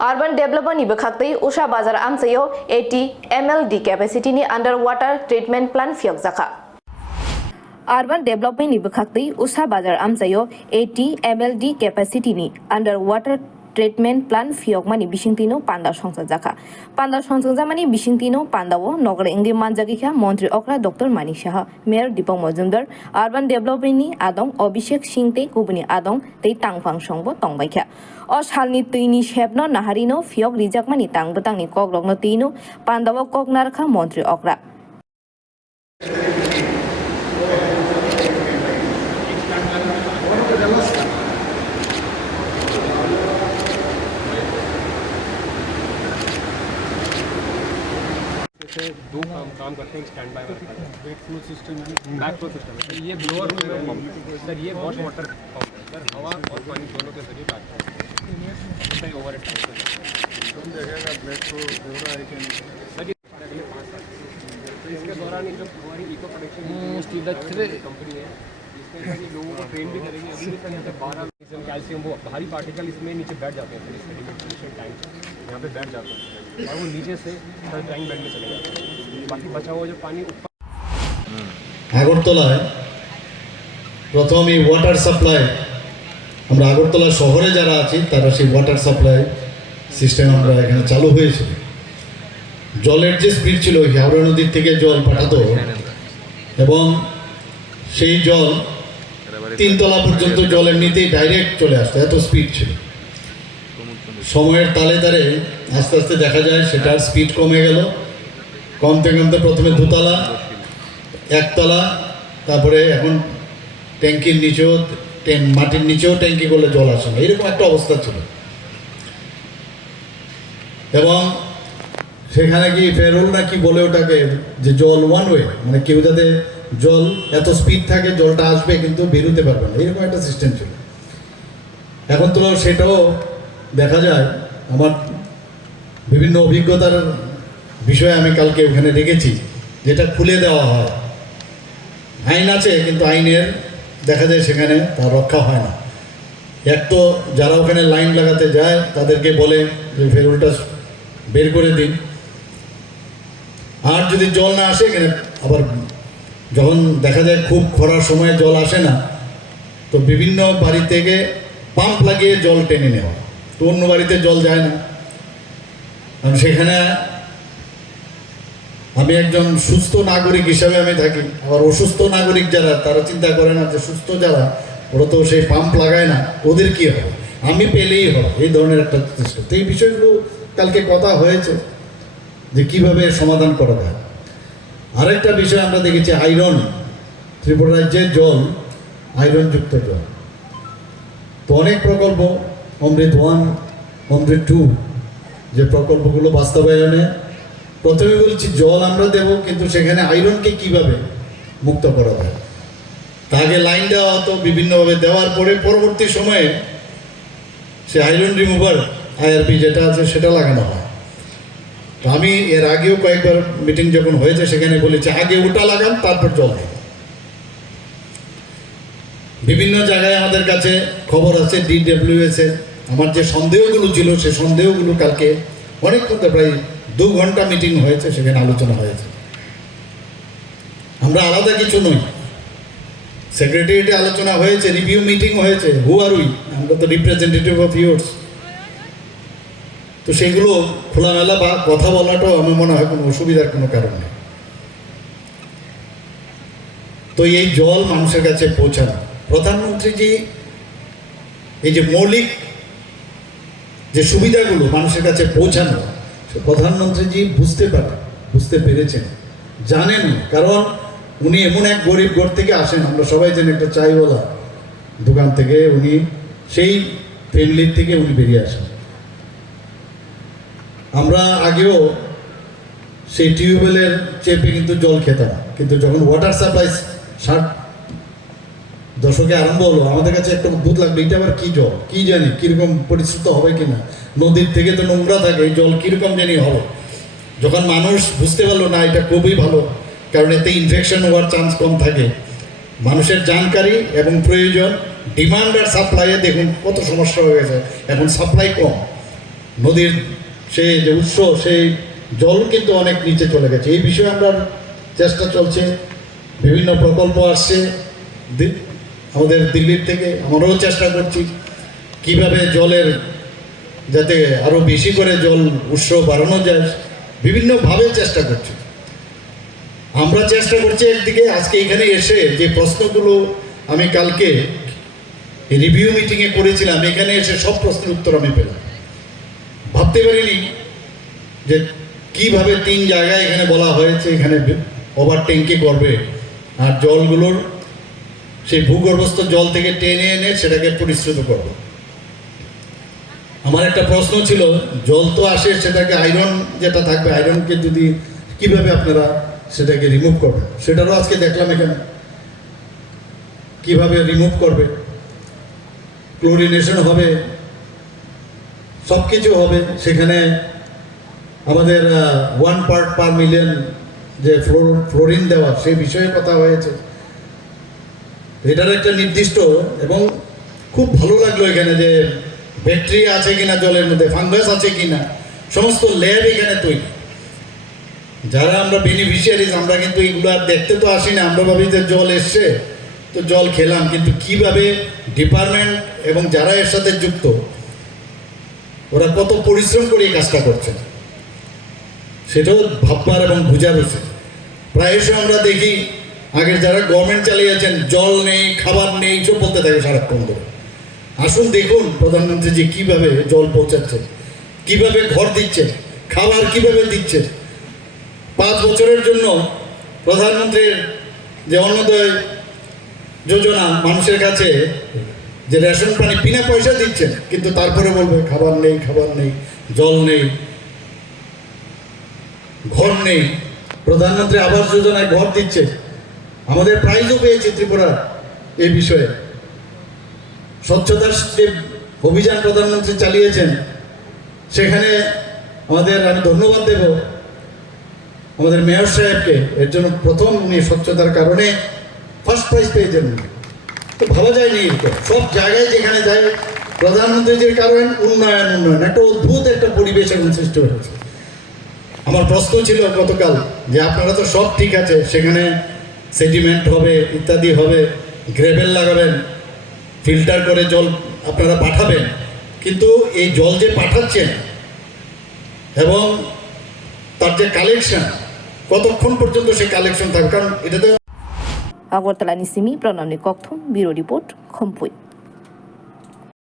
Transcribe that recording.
Urban development ni bwkhaktui Usha Bazar amchai 80 MLD capacity ni underwater treatment plant phiyokjakha. Urban development ni bwkhaktui Usha Bazar amchai 80 MLD capacity ni underwater treatment plant phiyokmani bisingtino panda songjakha. Panda songjakmani bisingtino pandao nogre ingi manjagikha Montri Okra Dr. Manik Saha, Mayor Deepak Majumdar, Urban Development ni adong Abhishek Singte kubuni adong tei tangphang songbo tongbaikha. O salni tuini shebno naharino phiyok rijakmani tangbotangni kokrokno tino pandao koknarkha Montri Okra. दो काम करते हैं stand by work back flow system है ये blower pump sir ये wash water pump है sir हवा और पानी दोनों के जरिए बैक सर ओवर एट तुम देखेगा ब्लैक फ्लो पूरा है कि नहीं सर ये अगले 5 साल तो इसके दौरान जो हमारी इको प्रोडक्शन कंपनी है इसमें लोगों को ट्रेन भी करेंगे अभी तक यहाँ पे 12 कैल्शियम वो भारी पार्टिकल इसमें नीचे बैठ जाते हैं फिर इसमें टैंक यहाँ पे बैठ जाते हैं और वो नीचे से ड्राइंग बेड में चले जाते हैं बाकी बचा हुआ जो पानी ऊपर আগরতলায় প্রথম এই ওয়াটার সাপ্লাই আমরা আগরতলা শহরে যারা আছি তারা সেই ওয়াটার সাপ্লাই সিস্টেম আমরা এখানে চালু হয়েছিল জলের যে স্পিড ছিল হাওড়া নদীর থেকে জল পাঠাতো এবং সেই জল তিনতলা পর্যন্ত জল এমনিতেই ডাইরেক্ট চলে আসতো এত স্পিড ছিল সময়ের তালে তালে আস্তে আস্তে দেখা যায় সেটার স্পিড কমে গেল কমতে কমতে প্রথমে দুতলা একতলা তারপরে এখন ট্যাঙ্কির নিচেও মাটির নিচেও ট্যাঙ্কি করলে জল আসে না এরকম একটা অবস্থা ছিল এবং সেখানে কি ফেরোল না কি বলে ওটাকে যে জল ওয়ান ওয়ে মানে কেউ যাতে জল এত স্পিড থাকে জলটা আসবে কিন্তু বেরোতে পারবে না এরকম একটা সিস্টেম ছিল এখন তো সেটাও দেখা যায় আমার বিভিন্ন অভিজ্ঞতার বিষয়ে আমি কালকে ওখানে রেখেছি যেটা খুলে দেওয়া হয় আইন আছে কিন্তু আইনের দেখা যায় সেখানে তার রক্ষা হয় না এক তো যারা ওখানে লাইন লাগাতে যায় তাদেরকে বলে যে ফেরুলটা বের করে দিন আর যদি জল না আসে এখানে আবার যখন দেখা যায় খুব খরার সময় জল আসে না তো বিভিন্ন বাড়ি থেকে পাম্প লাগিয়ে জল টেনে নেওয়া তো অন্য বাড়িতে জল যায় না কারণ সেখানে আমি একজন সুস্থ নাগরিক হিসাবে আমি থাকি আবার অসুস্থ নাগরিক যারা তারা চিন্তা করে না যে সুস্থ যারা ওরা তো সেই পাম্প লাগায় না ওদের কি হবে আমি পেলেই হবে এই ধরনের একটা চেষ্টা তো এই বিষয়গুলো কালকে কথা হয়েছে যে কিভাবে সমাধান করা যায় আরেকটা বিষয় আমরা দেখেছি আয়রন ত্রিপুরা রাজ্যের জল আয়রনযুক্ত জল তো অনেক প্রকল্প অমৃত 1 অমৃত 2 যে প্রকল্পগুলো বাস্তবায়নে প্রথমে বলছি জল আমরা দেব কিন্তু সেখানে আয়রনকে কিভাবে মুক্ত করা যায় তা আগে লাইন দেওয়া হতো বিভিন্নভাবে দেওয়ার পরে পরবর্তী সময়ে সে আয়রন রিমুভার আইআরপি যেটা আছে সেটা লাগানো হয় তো আমি এর আগেও কয়েকবার মিটিং যখন হয়েছে সেখানে বলেছি আগে ওটা লাগান তারপর জল দেন বিভিন্ন জায়গায় আমাদের কাছে খবর আছে DWS এর আমার যে সন্দেহগুলো ছিল সে সন্দেহগুলো কালকে অনেকক্ষণ প্রায় 2 ঘন্টা মিটিং হয়েছে সেখানে আলোচনা হয়েছে আমরা আলাদা কিছু নই সেক্রেটারিয়েটে আলোচনা হয়েছে রিভিউ মিটিং হয়েছে হু আর উই আমরা তো রিপ্রেজেন্টেটিভ অফ ইউর্স তো সেগুলো খোলামেলা বা কথা বলাটাও আমার মনে হয় কোনো অসুবিধার কোনো কারণ নেই তো এই জল মানুষের কাছে পৌঁছানো প্রধানমন্ত্রীজি এই যে মৌলিক যে সুবিধাগুলো মানুষের কাছে পৌঁছানো প্রধানমন্ত্রীজি বুঝতে পেরেছেন জানেন কারণ উনি এমন এক গরিব ঘর থেকে আসেন আমরা সবাই জানি একটা চাইওয়ালা দোকান থেকে উনি সেই ফ্যামিলির থেকে উনি বেরিয়ে আসেন আমরা আগেও সেই টিউবওয়েলের চেপে কিন্তু জল খেতাম কিন্তু যখন ওয়াটার সাপ্লাই 60 দশকে আরম্ভ হলো আমাদের কাছে একটা অদ্ভুত লাগবে এটা আবার কি জল কি জানি কীরকম পরিশ্রুত হবে কিনা নদীর থেকে তো নোংরা থাকে এই জল কীরকম জানি হবে যখন মানুষ বুঝতে পারলো না এটা খুবই ভালো কারণ এতে ইনফেকশন হওয়ার চান্স কম থাকে মানুষের জানকারি এবং প্রয়োজন ডিমান্ড আর সাপ্লাইয়ে দেখুন কত সমস্যা হয়ে গেছে এখন সাপ্লাই কম নদীর সেই যে উৎস সেই জল কিন্তু অনেক নিচে চলে গেছে। এই বিষয়ে আমরা চেষ্টা চলছে, বিভিন্ন প্রকল্প আসছে আমাদের দিল্লির থেকে, আমরাও চেষ্টা করছি কিভাবে জলের যাতে আরও বেশি করে জল উৎস বাড়ানো যায়, বিভিন্নভাবে চেষ্টা করছি। আমরা চেষ্টা করছি একদিকে, আজকে এখানে এসে যে প্রশ্নগুলো আমি কালকে রিভিউ মিটিংয়ে করেছিলাম, এখানে এসে সব প্রশ্নের উত্তর আমি পেলাম। ভাবতে পারিনি যে কিভাবে 3 জায়গায় এখানে বলা হয়েছে এখানে ওভার ট্যাঙ্কি করবে, আর জলগুলোর সেই ভূগর্ভস্থ জল থেকে টেনে এনে সেটাকে পরিশ্রুত করবে। আমার একটা প্রশ্ন ছিল, জল তো আসে, সেটাকে আয়রন যেটা থাকবে, আয়রনকে যদি কিভাবে আপনারা সেটাকে রিমুভ করবেন, সেটারও আজকে দেখলাম এখানে কিভাবে রিমুভ করবে, ক্লোরিনেশন হবে, সব কিছু হবে। সেখানে আমাদের 1 পার্ট পার মিলিয়ন যে ফ্লোরিন দেওয়া, সেই বিষয়ে কথা হয়েছে। এটার একটা নির্দিষ্ট, এবং খুব ভালো লাগলো এখানে যে ব্যাকটেরিয়া আছে কিনা জলের মধ্যে, ফাঙ্গাস আছে কিনা, সমস্ত ল্যাব এখানে তৈরি। যারা আমরা বেনিফিশিয়ারিজ, আমরা কিন্তু এগুলো আর দেখতে তো আসি না, আমরা ভাবি যে জল এসছে তো জল খেলাম, কিন্তু কিভাবে ডিপার্টমেন্ট এবং যারা এর সাথে যুক্ত ওরা কত পরিশ্রম করে এই কাজটা করছে সেটাও ভাববার এবং বোঝার উচিত। প্রায়শই আমরা দেখি আগের যারা গভর্নমেন্ট চালিয়েছেন, জল নেই, খাবার নেই, সব বলতে থাকে সারাক্ষণ ধরে। আসুন দেখুন প্রধানমন্ত্রী যে কীভাবে জল পৌঁছাচ্ছে, কিভাবে ঘর দিচ্ছে, খাবার কিভাবে দিচ্ছে। 5 বছরের জন্য প্রধানমন্ত্রীর যে অন্নদয় যোজনা মানুষের কাছে যে রেশন পানি বিনা পয়সা দিচ্ছেন, কিন্তু তারপরে বলবে খাবার নেই, খাবার নেই, জল নেই, ঘর নেই। প্রধানমন্ত্রী আবাস যোজনায় ঘর দিচ্ছে, আমাদের প্রাইজও পেয়েছে ত্রিপুরা এই বিষয়ে। স্বচ্ছতার যে অভিযান প্রধানমন্ত্রী চালিয়েছেন, সেখানে আমি ধন্যবাদ দেব আমাদের মেয়র সাহেবকে, এর জন্য প্রথম উনি স্বচ্ছতার কারণে ফার্স্ট প্রাইজ পেয়েছেন। তো ভাবা যায়নি এরকম, সব জায়গায় যেখানে যায় প্রধানমন্ত্রীর কারণে উন্নয়ন একটা অদ্ভুত একটা পরিবেশ এখন সৃষ্টি হয়েছে। আমার প্রশ্ন ছিল গতকাল যে আপনারা তো সব ঠিক আছে, সেখানে সেডিমেন্ট হবে, ইত্যাদি হবে, গ্রেভেল লাগাবেন, ফিল্টার করে জল আপনারা পাঠাবেন, কিন্তু এই জল যে পাঠাচ্ছেন এবং তার যে কালেকশন, কতক্ষণ পর্যন্ত সেই কালেকশন থাকবে? কারণ এটা তো আগরতলা নিসিমি প্রণালী কক্থম, ব্যুরো রিপোর্ট, খুমপুই।